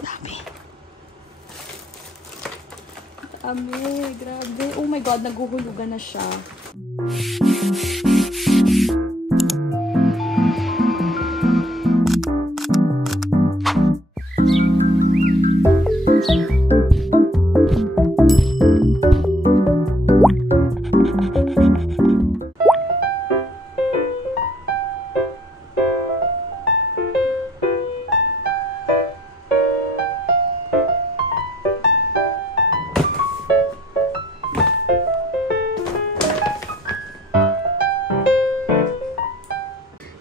Dami. Dami. Grabe. Oh my God, naguhulugan na siya.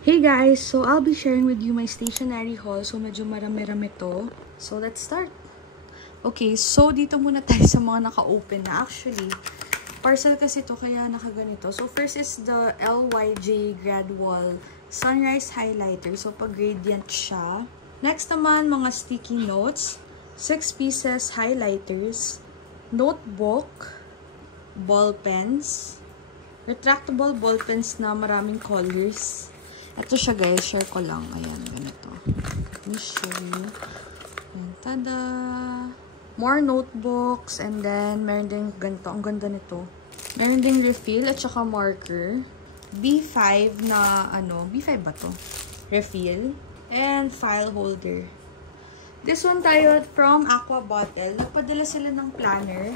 Hey guys, so I'll be sharing with you my stationery haul. So medyo marami-rami to. So let's start. Okay, so dito muna tayo sa mga naka-open na. Actually, parcel kasi to kaya nakaganito. So first is the LYJ Gradwall Sunrise Highlighter. So pag gradient siya. Next naman, mga sticky notes. 6 pieces highlighters. Notebook. Ball pens. Retractable ball pens na maraming colors. Ito siya guys, share ko lang. Ayan, ganito. Let me show you. Ayan, tada! More notebooks, and then meron din ganito. Ang ganda nito. Meron din refill at saka marker. B5 na, B5 ba to? Refill. And file holder. This one tayo from Aqua Bottle. Nagpadala sila ng planner.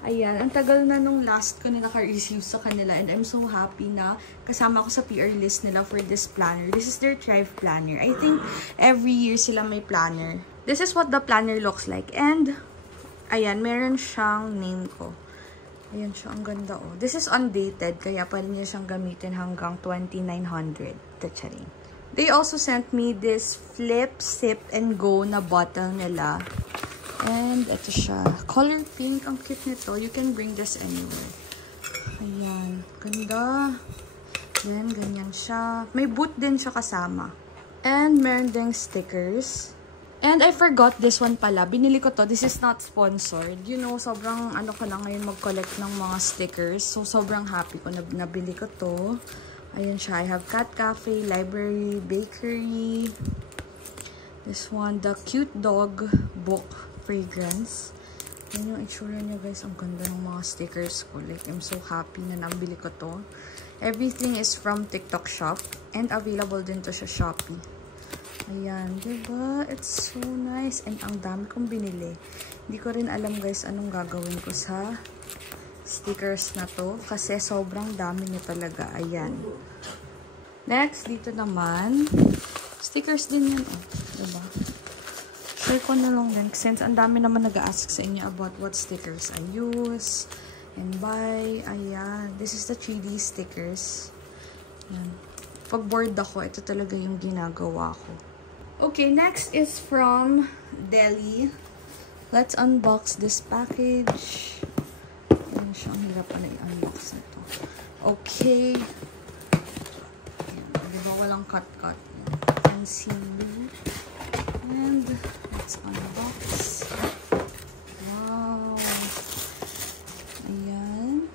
Ayan, ang tagal na nung last ko na naka-receive sa kanila and I'm so happy na kasama ko sa PR list nila for this planner. This is their Thrive planner. I think every year sila may planner. This is what the planner looks like. And, ayan, meron siyang name ko. Ayan siya, ang ganda oh. This is undated, kaya pwede niya siyang gamitin hanggang 2,900. Tacharing. They also sent me this Flip, Sip, and Go na bottle nila. And, ito siya. Color pink. Ang cute nito. You can bring this anywhere. Ayan. Ganda. Then, ganyan siya. May boot din siya kasama. And, meron ding stickers. And, I forgot this one pala. Binili ko to. This is not sponsored. You know, sobrang ko na ngayon mag-collect ng mga stickers. So, sobrang happy ko na nabili ko to. Ayan siya. I have Cat Cafe, Library, Bakery. This one, the Cute Dog Book Fragrance. Yan yung itsura niya guys. Ang ganda ng mga stickers ko. Like, I'm so happy na nabili ko to. Everything is from TikTok shop. And available din to sa Shopee. Ayan. Diba? It's so nice. And ang dami kong binili. Hindi ko rin alam guys anong gagawin ko sa stickers na to. Kasi sobrang dami niya talaga. Ayan. Next, dito naman. Stickers din yan. Oh. Diba? Share ko na lang din since ang dami naman nag-ask sa inyo about what stickers I use and buy. Ayan. This is the 3D stickers. Ayan. Pag bored ako, ito talaga yung ginagawa ko. Okay, next is from Deli. Let's unbox this package. Ayan siya. Ang hirap na i-unbox nito. Okay. Ayan. Diba walang cut-cut? You can see. And let's unbox. Wow. Ayan.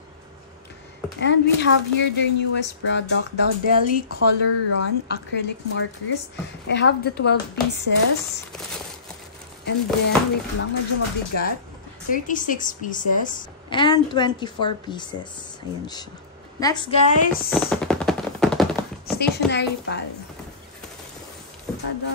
And we have here their newest product, the Deli Color Run acrylic markers. I have the 12 pieces. And then, wait lang, medyo mabigat. 36 pieces. And 24 pieces. Ayan siya. Next, guys. Stationery pal. Tada!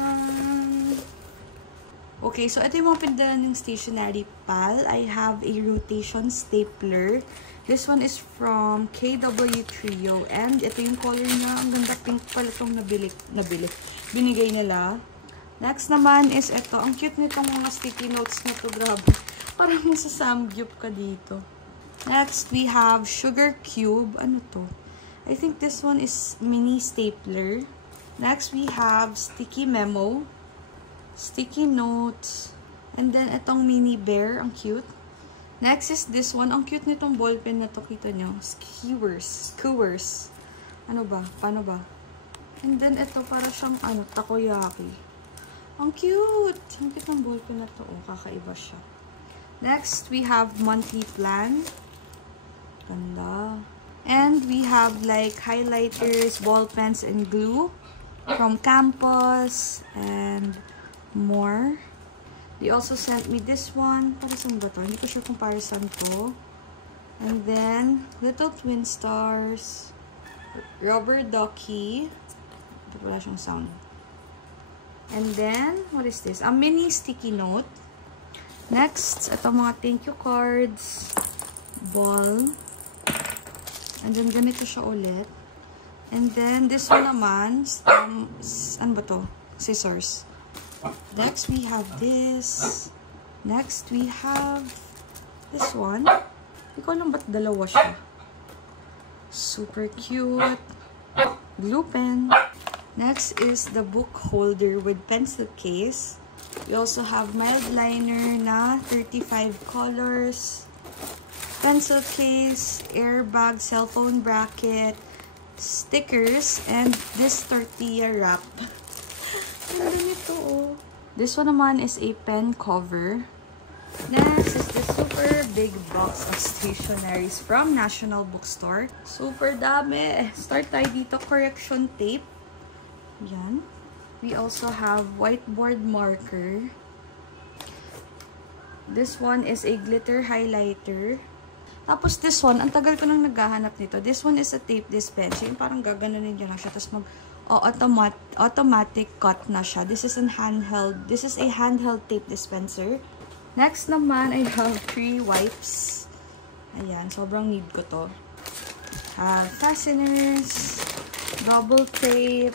Okay, so ito yung mga pinadala ng stationery pal. I have a rotation stapler. This one is from KW Trio. And ito yung color niya. Ang ganda pink pala itong binigay nila. Next naman is ito. Ang cute nitong mga sticky notes nito. Grabe. Parang masasamgyup ka dito. Next, we have Sugar Cube. Ano to? I think this one is mini stapler. Next, we have Sticky Memo. Sticky notes. And then, itong mini bear. Ang cute. Next is this one. Ang cute nitong ballpen na to. Kita nyo. Skewers. Skewers. Ano ba? Paano ba? And then, ito para siyang takoyaki. Ang cute! Ang cute ng ballpen na to. Oh, kakaiba siya. Next, we have monthly plan. Ganda. And we have like highlighters, ball pens, and glue from Campus and more. They also sent me this one. Para saan ba to? Hindi ko sure kung para saan to. And then, little twin stars. Rubber ducky. Wala siyang sound. And then, what is this? A mini sticky note. Next, ito mga thank you cards. Ball. And then, ganito siya ulit. And then, this one naman, ano ba to? Scissors. Next, we have this. Next, we have this one. Hindi ko alam ba't dalawa siya. Super cute. Glue pen. Next is the book holder with pencil case. We also have mild liner na 35 colors. Pencil case, airbag, cell phone bracket, stickers, and this tortilla wrap. Ano nito, oh. This one naman is a pen cover. Next is the super big box of stationeries from National Bookstore. Super dami. Start tayo dito. Correction tape. Yan. We also have whiteboard marker. This one is a glitter highlighter. Tapos this one, ang tagal ko nang naghahanap nito. This one is a tape dispenser. Yung parang gaganunin nyo lang siya. Tapos automatic cut na siya. This is a handheld tape dispenser. Next naman, I have 3 wipes. Ayan, sobrang need ko to. Fasteners, double tape,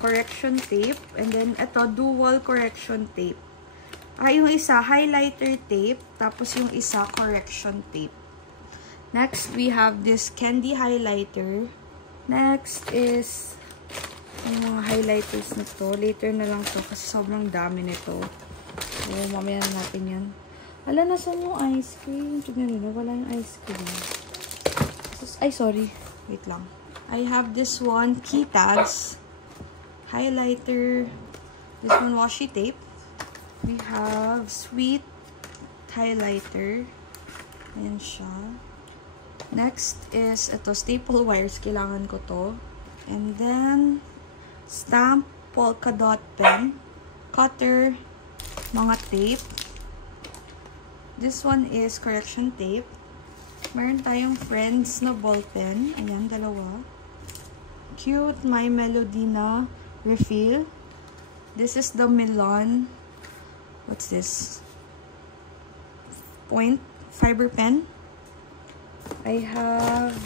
correction tape, and then ito, dual correction tape. Yung isa, highlighter tape, tapos yung isa, correction tape. Next, we have this candy highlighter. Next is yung mga highlighters nito. Later na lang to kasi sobrang dami nito. So, mamaya na natin yan. Hala, nasan yung ice cream? Tignan nyo, wala yung ice cream. Ay, sorry. Wait lang. I have this one, key tags. Highlighter. This one, washi tape. We have sweet highlighter. Ayan siya. Next is, ito, staple wires. Kailangan ko to. And then, stamp polka dot pen. Cutter. Mga tape. This one is correction tape. Meron tayong Friends na ball pen. Ayan, dalawa. Cute My Melody na refill. This is the Milan. What's this? Point fiber pen. I have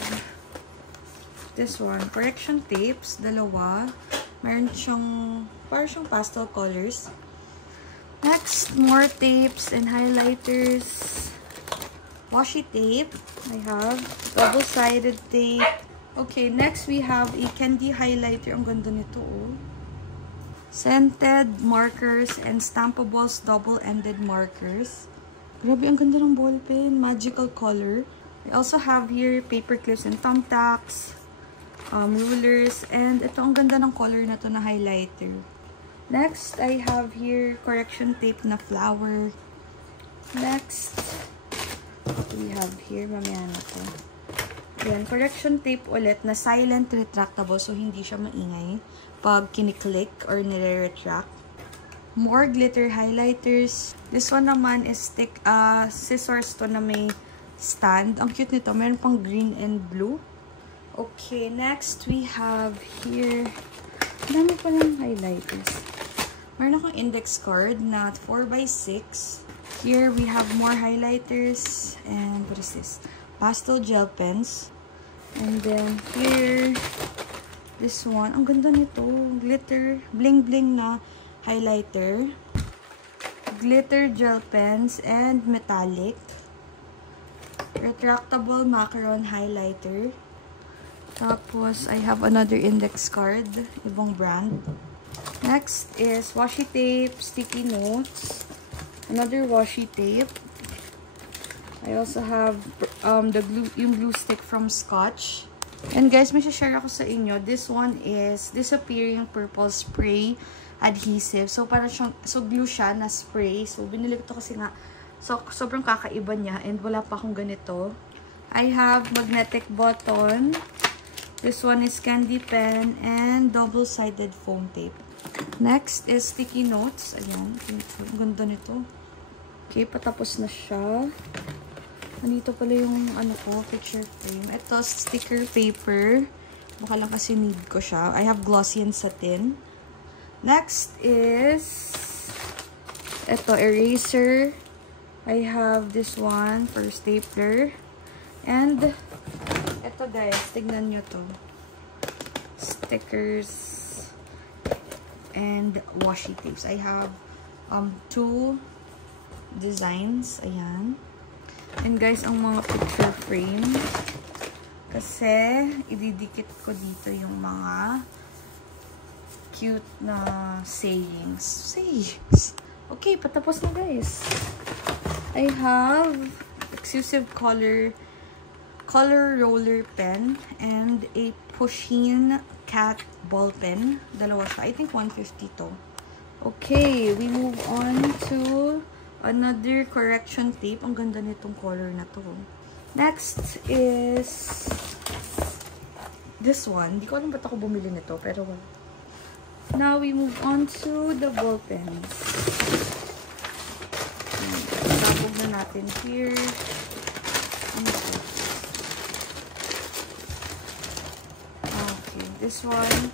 this one. Correction tapes. Dalawa. Meron siyang, parang siyang pastel colors. Next, more tapes and highlighters. Washi tape. I have double-sided tape. Okay, next we have a candy highlighter. Ang ganda nito, oh. Scented markers and Stampables double-ended markers. Grabe, ang ganda ng ball pen. Magical color. I also have here paper clips and thumbtacks, rulers, and ito ang ganda ng color na to na highlighter. Next, I have here correction tape na flower. Next, we have here, mamaya na to. Ayan, correction tape ulit na silent retractable, so hindi siya maingay pag kiniklik or nire-retract. More glitter highlighters. This one naman is scissors to na may stand. Ang cute nito. Meron pang green and blue. Okay, next we have here, dami pa ng highlighters. Meron akong index card na 4x6. Here we have more highlighters. And what is this? Pastel gel pens. And then here, this one. Ang ganda nito. Glitter, bling-bling na highlighter. Glitter gel pens and metallic. Retractable macaron highlighter. Tapos, I have another index card. Ibang brand. Next is washi tape, sticky notes. Another washi tape. I also have yung glue stick from Scotch. And guys, may share ako sa inyo. This one is disappearing purple spray adhesive. So, parang siyang, so glue siya na spray. So, binili ko to kasi nga, so, sobrang kakaiba niya. And wala pa akong ganito. I have magnetic button. This one is candy pen and double-sided foam tape. Next is sticky notes. Ayan. Ang ganda nito. Okay, patapos na siya. Nandito pala yung ano ko, picture frame. Ito, sticker paper. Baka lang kasi need ko siya. I have glossy and satin. Next is ito, eraser. I have this one for stapler. And ito guys, tignan nyo to. Stickers and washi tapes. I have 2 designs. Ayan. And guys, ang mga picture frame. Kasi, ididikit ko dito yung mga cute na sayings. Okay, patapos na guys. I have exclusive color roller pen and a Pusheen cat ball pen. Dalawa siya. I think 150 to. Okay, we move on to another correction tape. Ang ganda nitong color na to. Next is this one. Hindi ko alam ba't ako bumili nito, pero now we move on to the ball pens. Sabog na natin here. This one.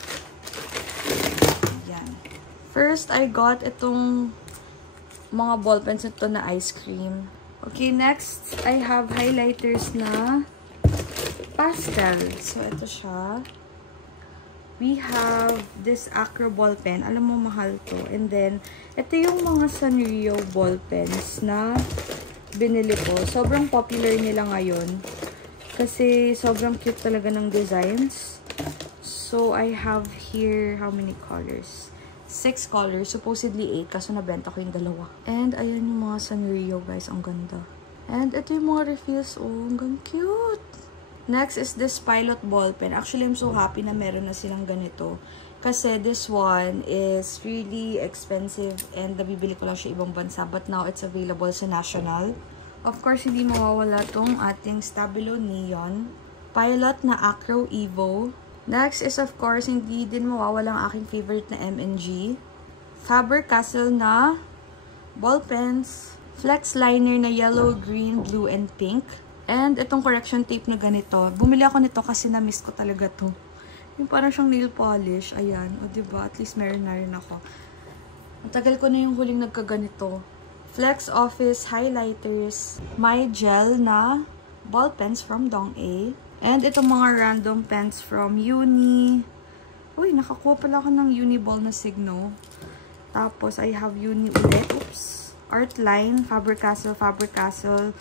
Yan. First, I got itong mga ball pens ito na ice cream. Okay, next, I have highlighters na pastel. So, ito siya. We have this Acro ball pen. Alam mo, mahal to. And then, ito yung mga Sanrio ball pens na binili ko. Sobrang popular nila ngayon. Kasi, sobrang cute talaga ng designs. So, I have here, how many colors? 6 colors. Supposedly 8, kaso nabenta ko yung dalawa. And, ayan yung mga Sanrio, guys. Ang ganda. And, ito yung mga refills. Oh, ang cute! Next is this Pilot ball pen. Actually, I'm so happy na meron na silang ganito. Kasi this one is really expensive and nabibili ko lang siya ibang bansa. But now, it's available sa National. Of course, hindi mawawala tong ating Stabilo Neon. Pilot na Acro Evo. Next is, of course, hindi din mawawala ang aking favorite na M&G. Faber-Castell na ball pens. Flex liner na yellow, green, blue, and pink. And itong correction tape na ganito. Bumili ako nito kasi na-miss ko talaga to. Yung parang siyang nail polish. Ayan. O diba? At least meron na rin ako. Matagal ko na yung huling nagkaganito. Flex Office highlighters. My gel na ball pens from Dong-A. And itong mga random pens from Uni. Uy, nakakuha pala ako ng Uni ball na Signo. Tapos, I have Uni ulit. Oops. Artline, Faber-Castell.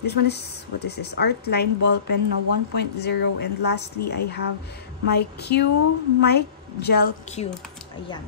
This one is, what is this? Artline ball pen na 1.0. And lastly, I have my Gel Q. Ayan.